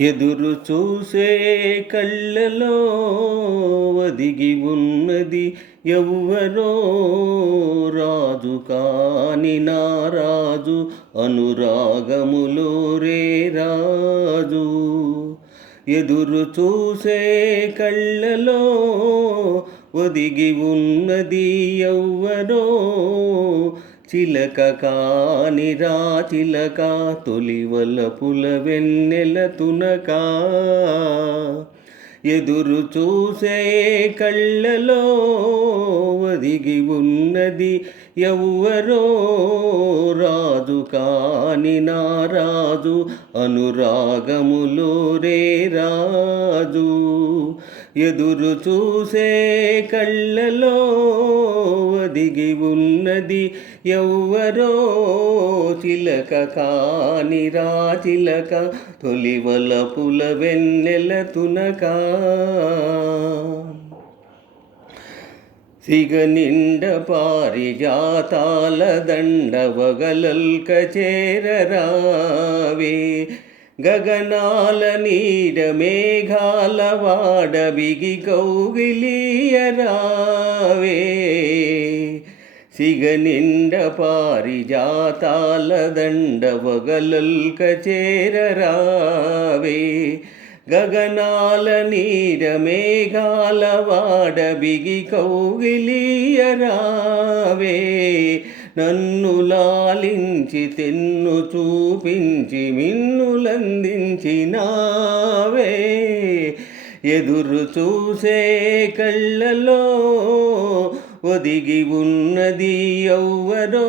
ఎదురు చూసే కళ్ళలో ఒదిగి ఉన్నది ఎవ్వరో రాజు కాని నా రాజు అనురాగములో రే రాజు. ఎదురు చూసే కళ్ళలో ఒదిగి ఉన్నది ఎవ్వరో చిలక కాని రా చిలక తొలివలపుల వెన్నెల తునక. ఎదురు చూసే కళ్ళలో ఒదిగి ఉన్నది ఎవ్వరో రాజు కాని నా రాజు అనురాగములో రే రాజు. ఎదురు చూసే కళ్ళలో ఒదిగి ఉన్నది ఎవ్వరో చిలక కాని రా చిలక తొలివలపుల వెన్నెల తునక. సిగనిండ పారిజాతాల దండవగలల్క చేరరావే గగనాల నీడ మేఘాల వాడ బిగి కౌగిలియరావే. సిగనిండ పారిజాతాల దండవగలల్క చేరరావే గగనాల నీడ మేఘాల వాడ బిగి కౌగిలియరావే. నన్ను లాలించి తెన్ను చూపించి మిన్నులందించినావే. ఎదురు చూసే కళ్ళలో ఒదిగి ఉన్నది ఎవ్వరో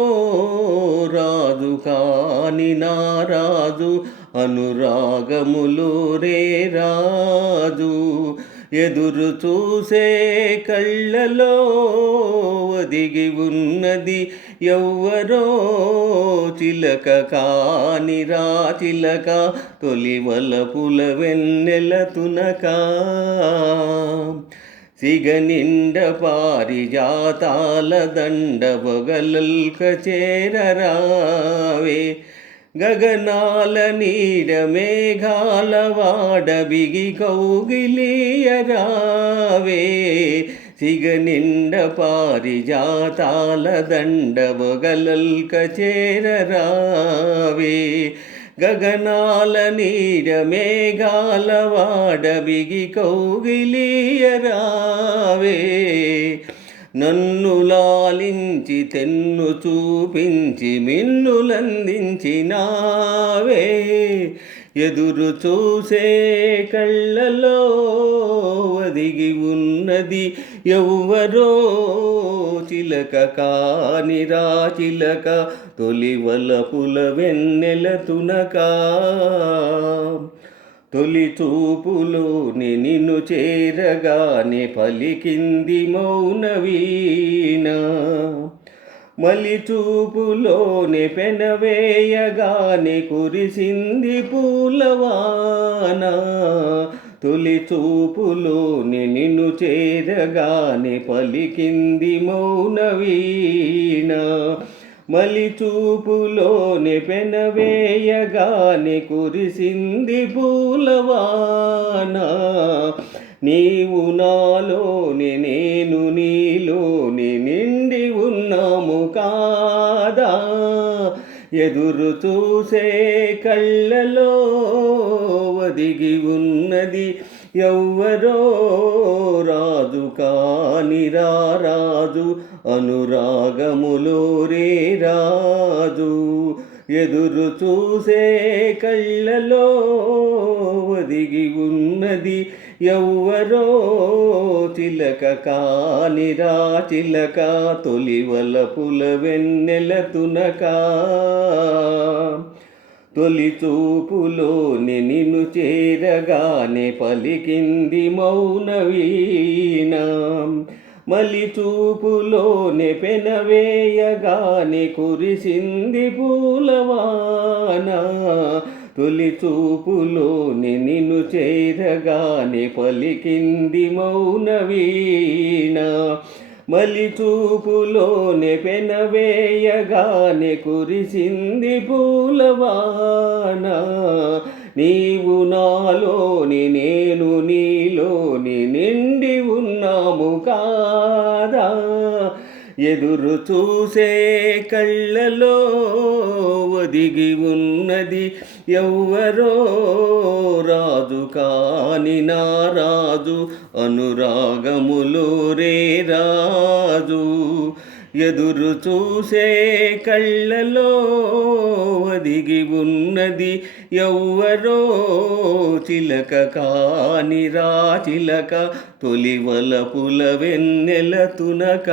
రాజు కాని నా రాజు అనురాగములో రే రాజు. ఎదురు చూసే కళ్ళలో ఒదిగి ఉన్నది ఎవ్వరో చిలక కాని రా చిలక తొలివలపుల వెన్నెల తునక. సిగనిండ పారిజాతాల దండవగలల్క చేరరావే గగనాల నీడ మేఘాల వాడ బిగి కౌగిలియరావే. సిగనిండ పారిజాతాల దండవగలల్క చేరరావే గగనాల నీడ మేఘాల వాడ బిగి కౌగిలియరావే. నన్ను లాలించి తెన్ను చూపించి మిన్నులందించినావే. ఎదురు చూసే కళ్ళలో ఒదిగి ఉన్నది ఎవ్వరో చిలక కాని రా చిలక తొలివలపుల వెన్నెల తునక. తొలి చూపులోని నిన్ను చేరగానే పలికింది మౌన వీణ మలి చూపులోని పెనవేయగానే కురిసింది పూలవాన. తొలి చూపులోని నిన్ను చేరగానే పలికింది మౌన వీణ మలి చూపులోని పెనవేయగానే కురిసింది పూలవాన. నీవు నాలోని నేను నీలోని నిండి ఉన్నాము కాదా. ఎదురు చూసే కళ్ళలో ఒదిగి ఉన్నది ఎవ్వరో రాజు కాని రా రాజు అనురాగములో రే రాజు. ఎదురు చూసే కళ్ళలో ఒదిగి ఉన్నది ఎవ్వరో చిలక కాని రా చిలక తొలివలపుల వెన్నెల తునక. తొలి చూపులోని నిన్ను చేరగానే పలికింది మౌన వీణ మలి చూపులోని పెనవేయగానే కురిసింది పూలవాన. తొలి చూపులోని నిన్ను చేరగానే పలికింది మౌన వీణ మలి చూపులోని పెనవేయగానే కురిసింది పూలవాన. నీవు నాలోని నేను నీలోని నిండి ఉన్నాము కాదా. ఎదురు చూసే కళ్ళలో ఒదిగి ఉన్నది ఎవ్వరో రాజు కాని నా రాజు, అనురాగములో రే రాజు. ఎదురు చూసే కళ్ళలో ఒదిగి ఉన్నది ఎవ్వరో చిలక కాని రా చిలక, తొలి వలపుల వెన్నెల తునక.